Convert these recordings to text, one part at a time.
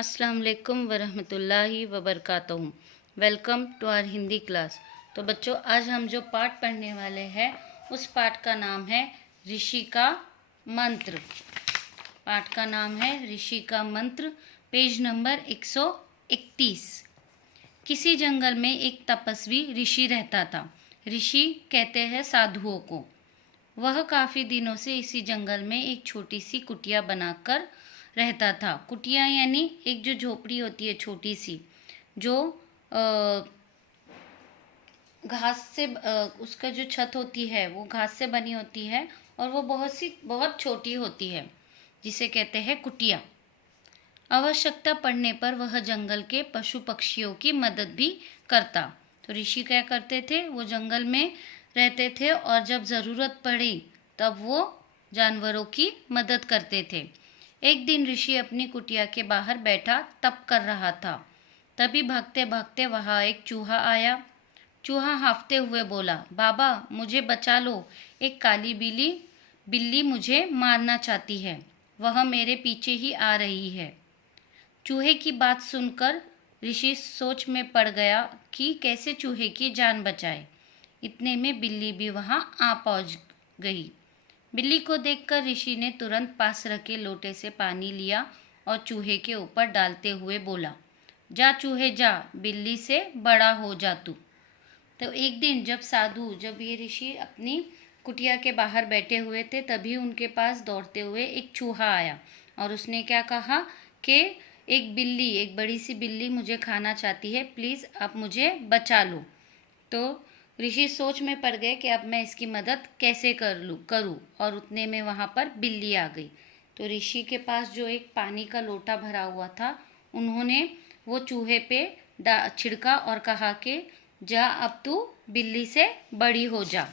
अस्सलाम वालेकुम वरहमतुल्लाहि वबरकातुहू। Welcome to our Hindi class. तो बच्चों, आज हम जो पाठ पढ़ने वाले हैं उस पाठ का नाम है ऋषि का मंत्र। पाठ का नाम है ऋषि का मंत्र, पेज नंबर 131। किसी जंगल में एक तपस्वी ऋषि रहता था। ऋषि कहते हैं साधुओं को। वह काफ़ी दिनों से इसी जंगल में एक छोटी सी कुटिया बनाकर रहता था। कुटिया यानी एक जो झोपड़ी होती है छोटी सी, जो घास से उसका जो छत होती है वो घास से बनी होती है और वो बहुत छोटी होती है, जिसे कहते हैं कुटिया। आवश्यकता पड़ने पर वह जंगल के पशु पक्षियों की मदद भी करता। तो ऋषि क्या करते थे, वो जंगल में रहते थे और जब ज़रूरत पड़ी तब वो जानवरों की मदद करते थे। एक दिन ऋषि अपनी कुटिया के बाहर बैठा तप कर रहा था। तभी भागते भागते वहाँ एक चूहा आया। चूहा हांफते हुए बोला, बाबा मुझे बचा लो, एक काली बिल्ली मुझे मारना चाहती है, वह मेरे पीछे ही आ रही है। चूहे की बात सुनकर ऋषि सोच में पड़ गया कि कैसे चूहे की जान बचाए। इतने में बिल्ली भी वहां आ पहुंच गई। बिल्ली को देखकर ऋषि ने तुरंत पास रखे लोटे से पानी लिया और चूहे के ऊपर डालते हुए बोला, जा चूहे जा, बिल्ली से बड़ा हो जा तू। तो एक दिन जब ये ऋषि अपनी कुटिया के बाहर बैठे हुए थे, तभी उनके पास दौड़ते हुए एक चूहा आया और उसने क्या कहा कि एक बड़ी सी बिल्ली मुझे खाना चाहती है, प्लीज़ आप मुझे बचा लो। तो ऋषि सोच में पड़ गए कि अब मैं इसकी मदद कैसे करूँ, और उतने में वहाँ पर बिल्ली आ गई। तो ऋषि के पास जो एक पानी का लोटा भरा हुआ था, उन्होंने वो चूहे पे छिड़का और कहा कि जा अब तू बिल्ली से बड़ी हो जा।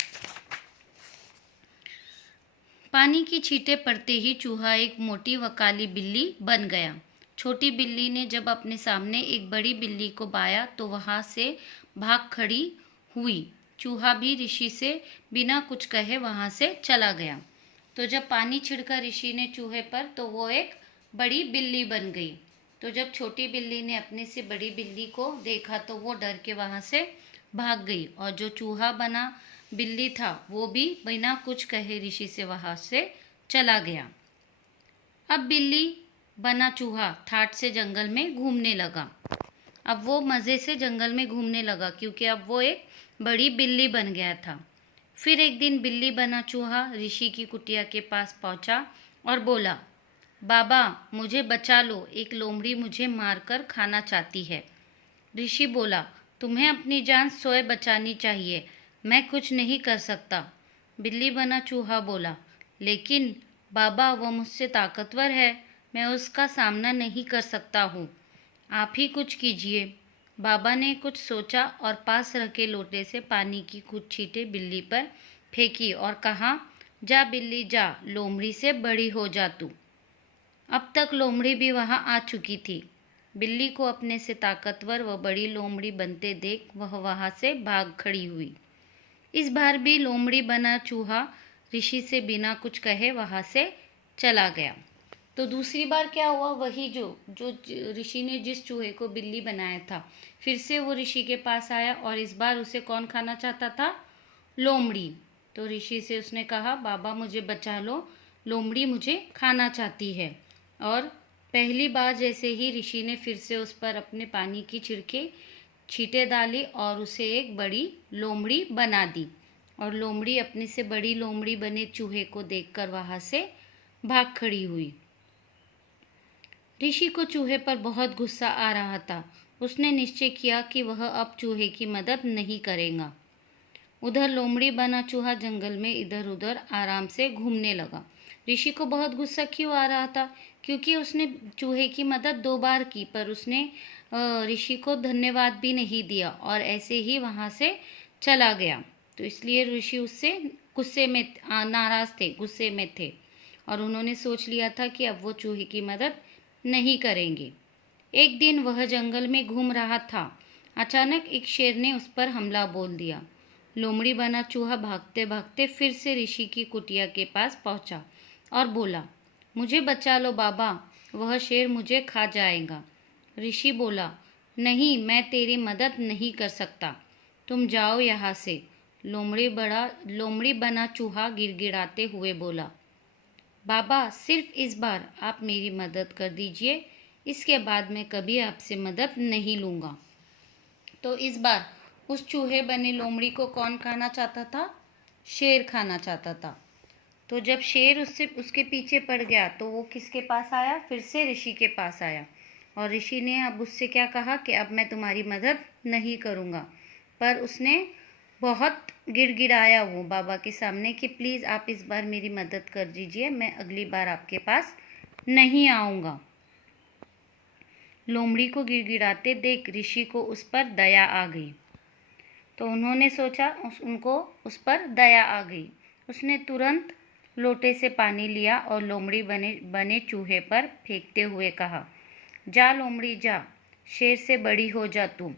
पानी की छींटें पड़ते ही चूहा एक मोटी व काली बिल्ली बन गया। छोटी बिल्ली ने जब अपने सामने एक बड़ी बिल्ली को पाया तो वहां से भाग खड़ी हुई। चूहा भी ऋषि से बिना कुछ कहे वहां से चला गया। तो जब पानी छिड़का ऋषि ने चूहे पर तो वो एक बड़ी बिल्ली बन गई। तो जब छोटी बिल्ली ने अपने से बड़ी बिल्ली को देखा तो वो डर के वहां से भाग गई, और जो चूहा बना बिल्ली था वो भी बिना कुछ कहे ऋषि से वहां से चला गया। अब बिल्ली बना चूहा ठाठ से जंगल में घूमने लगा। अब वो मज़े से जंगल में घूमने लगा क्योंकि अब वो एक बड़ी बिल्ली बन गया था। फिर एक दिन बिल्ली बना चूहा ऋषि की कुटिया के पास पहुंचा और बोला, बाबा मुझे बचा लो, एक लोमड़ी मुझे मारकर खाना चाहती है। ऋषि बोला, तुम्हें अपनी जान स्वयं बचानी चाहिए, मैं कुछ नहीं कर सकता। बिल्ली बना चूहा बोला, लेकिन बाबा वो मुझसे ताकतवर है, मैं उसका सामना नहीं कर सकता हूँ, आप ही कुछ कीजिए। बाबा ने कुछ सोचा और पास रखे लोटे से पानी की कुछ छींटें बिल्ली पर फेंकी और कहा, जा बिल्ली जा, लोमड़ी से बड़ी हो जा तू। अब तक लोमड़ी भी वहां आ चुकी थी। बिल्ली को अपने से ताकतवर व बड़ी लोमड़ी बनते देख वह वहां से भाग खड़ी हुई। इस बार भी लोमड़ी बना चूहा ऋषि से बिना कुछ कहे वहां से चला गया। तो दूसरी बार क्या हुआ, वही जो जो ऋषि ने जिस चूहे को बिल्ली बनाया था, फिर से वो ऋषि के पास आया और इस बार उसे कौन खाना चाहता था, लोमड़ी। तो ऋषि से उसने कहा, बाबा मुझे बचा लो, लोमड़ी मुझे खाना चाहती है। और पहली बार जैसे ही ऋषि ने फिर से उस पर अपने पानी की छींटें डाली और उसे एक बड़ी लोमड़ी बना दी, और लोमड़ी अपने से बड़ी लोमड़ी बने चूहे को देखकर वहां से भाग खड़ी हुई। ऋषि को चूहे पर बहुत गुस्सा आ रहा था। उसने निश्चय किया कि वह अब चूहे की मदद नहीं करेगा। उधर लोमड़ी बना चूहा जंगल में इधर उधर आराम से घूमने लगा। ऋषि को बहुत गुस्सा क्यों आ रहा था, क्योंकि उसने चूहे की मदद 2 बार की पर उसने ऋषि को धन्यवाद भी नहीं दिया और ऐसे ही वहां से चला गया। तो इसलिए ऋषि उससे नाराज थे, गुस्से में थे, और उन्होंने सोच लिया था कि अब वो चूहे की मदद नहीं करेंगे। एक दिन वह जंगल में घूम रहा था। अचानक एक शेर ने उस पर हमला बोल दिया। लोमड़ी बना चूहा भागते भागते फिर से ऋषि की कुटिया के पास पहुंचा और बोला, मुझे बचा लो बाबा, वह शेर मुझे खा जाएगा। ऋषि बोला, नहीं, मैं तेरी मदद नहीं कर सकता, तुम जाओ यहाँ से। लोमड़ी बना चूहा गिड़गिड़ाते हुए बोला, बाबा, सिर्फ इस बार आप मेरी मदद कर दीजिए, इसके बाद मैं कभी आपसे मदद नहीं लूँगा। तो इस बार उस चूहे बने लोमड़ी को कौन खाना चाहता था? शेर खाना चाहता था। तो जब शेर उसके पीछे पड़ गया तो वो किसके पास आया? फिर से ऋषि के पास आया। और ऋषि ने अब उससे क्या कहा कि अब मैं तुम्हारी मदद नहीं करूँगा। पर उसने बहुत गिड़गिड़ाया वो बाबा के सामने कि प्लीज़ आप इस बार मेरी मदद कर दीजिए, मैं अगली बार आपके पास नहीं आऊँगा। लोमड़ी को गिड़गिड़ाते देख ऋषि को उस पर दया आ गई। तो उन्होंने सोचा उनको उस पर दया आ गई। उसने तुरंत लोटे से पानी लिया और लोमड़ी बने चूहे पर फेंकते हुए कहा, जा लोमड़ी जा, शेर से बड़ी हो जा तू।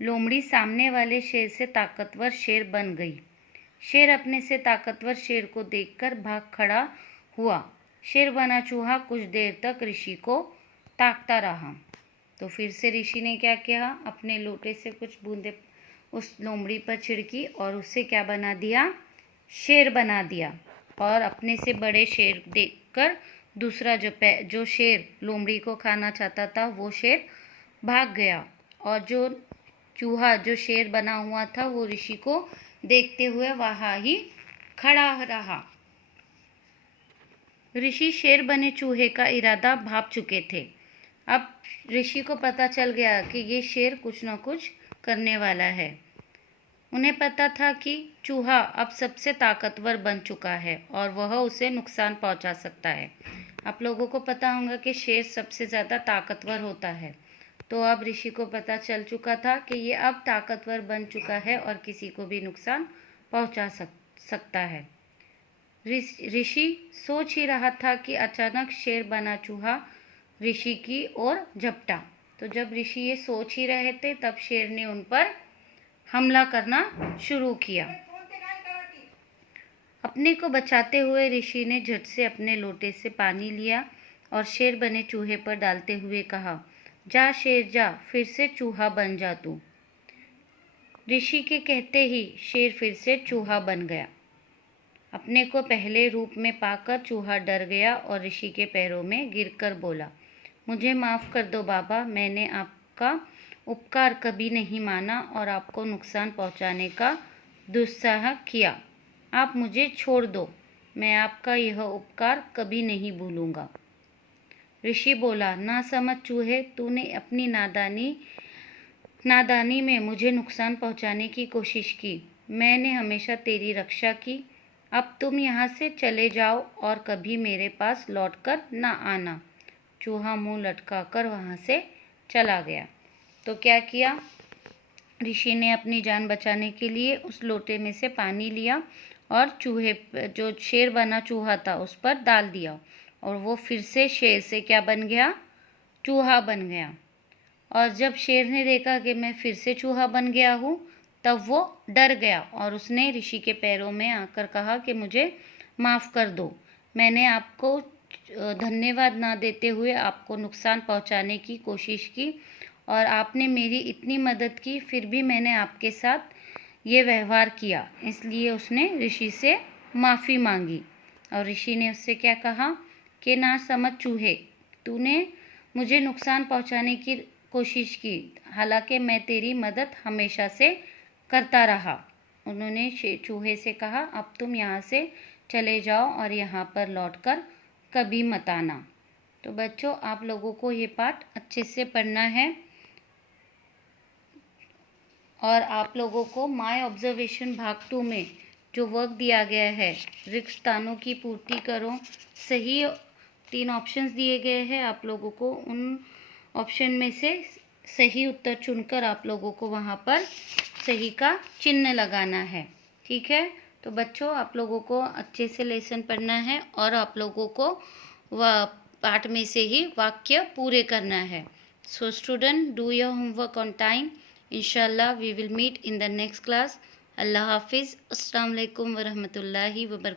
लोमड़ी सामने वाले शेर से ताकतवर शेर बन गई। शेर अपने से ताकतवर शेर को देखकर भाग खड़ा हुआ। शेर बना चूहा कुछ देर तक ऋषि को ताकता रहा। तो फिर से ऋषि ने क्या किया? अपने लोटे से कुछ बूंदे उस लोमड़ी पर छिड़की और उससे क्या बना दिया? शेर बना दिया। और अपने से बड़े शेर देखकर दूसरा जो शेर लोमड़ी को खाना चाहता था वो शेर भाग गया। और जो चूहा जो शेर बना हुआ था वो ऋषि को देखते हुए वहाँ ही खड़ा रहा। ऋषि शेर बने चूहे का इरादा भांप चुके थे। अब ऋषि को पता चल गया कि ये शेर कुछ न कुछ करने वाला है। उन्हें पता था कि चूहा अब सबसे ताकतवर बन चुका है और वह उसे नुकसान पहुंचा सकता है। आप लोगों को पता होगा कि शेर सबसे ज़्यादा ताकतवर होता है। तो अब ऋषि को पता चल चुका था कि ये अब ताकतवर बन चुका है और किसी को भी नुकसान पहुंचा सकता है। ऋषि सोच ही रहा था कि अचानक शेर बना चूहा ऋषि की ओर झपटा। तो जब ऋषि ये सोच ही रहे थे तब शेर ने उन पर हमला करना शुरू किया। अपने को बचाते हुए ऋषि ने झट से अपने लोटे से पानी लिया और शेर बने चूहे पर डालते हुए कहा, जा शेर जा, फिर से चूहा बन जा तू। ऋषि के कहते ही शेर फिर से चूहा बन गया। अपने को पहले रूप में पाकर चूहा डर गया और ऋषि के पैरों में गिरकर बोला, मुझे माफ़ कर दो बाबा, मैंने आपका उपकार कभी नहीं माना और आपको नुकसान पहुंचाने का दुस्साहस किया। आप मुझे छोड़ दो, मैं आपका यह उपकार कभी नहीं भूलूंगा। ऋषि बोला, ना समझ चूहे, तूने अपनी नादानी में मुझे नुकसान पहुंचाने की कोशिश की। मैंने हमेशा तेरी रक्षा की। अब तुम यहाँ से चले जाओ और कभी मेरे पास लौटकर ना आना। चूहा मुंह लटकाकर वहाँ से चला गया। तो क्या किया? ऋषि ने अपनी जान बचाने के लिए उस लोटे में से पानी लिया और चूहे जो शेर बना चूहा था उस पर डाल दिया और वो फिर से शेर से क्या बन गया? चूहा बन गया। और जब शेर ने देखा कि मैं फिर से चूहा बन गया हूँ तब वो डर गया और उसने ऋषि के पैरों में आकर कहा कि मुझे माफ़ कर दो, मैंने आपको धन्यवाद ना देते हुए आपको नुकसान पहुंचाने की कोशिश की और आपने मेरी इतनी मदद की, फिर भी मैंने आपके साथ ये व्यवहार किया। इसलिए उसने ऋषि से माफ़ी मांगी और ऋषि ने उससे क्या कहा कि ना समझ चूहे, तूने मुझे नुकसान पहुंचाने की कोशिश की, हालांकि मैं तेरी मदद हमेशा से करता रहा। उन्होंने चूहे से कहा, अब तुम यहाँ से चले जाओ और यहाँ पर लौटकर कभी मत आना। तो बच्चों, आप लोगों को ये पाठ अच्छे से पढ़ना है और आप लोगों को माय ऑब्जर्वेशन भाग 2 में जो वर्क दिया गया है, रिक्त स्थानों की पूर्ति करो, सही 3 ऑप्शंस दिए गए हैं। आप लोगों को उन ऑप्शन में से सही उत्तर चुनकर आप लोगों को वहाँ पर सही का चिन्ह लगाना है। ठीक है? तो बच्चों, आप लोगों को अच्छे से लेसन पढ़ना है और आप लोगों को वह पाठ में से ही वाक्य पूरे करना है। So student, do your homework on time. इंशाल्लाह we will meet in the next class. अल्लाह हाफिज़। अस्सलाम वालेकुम वरहमतुल्लाहि वबरकातुहू।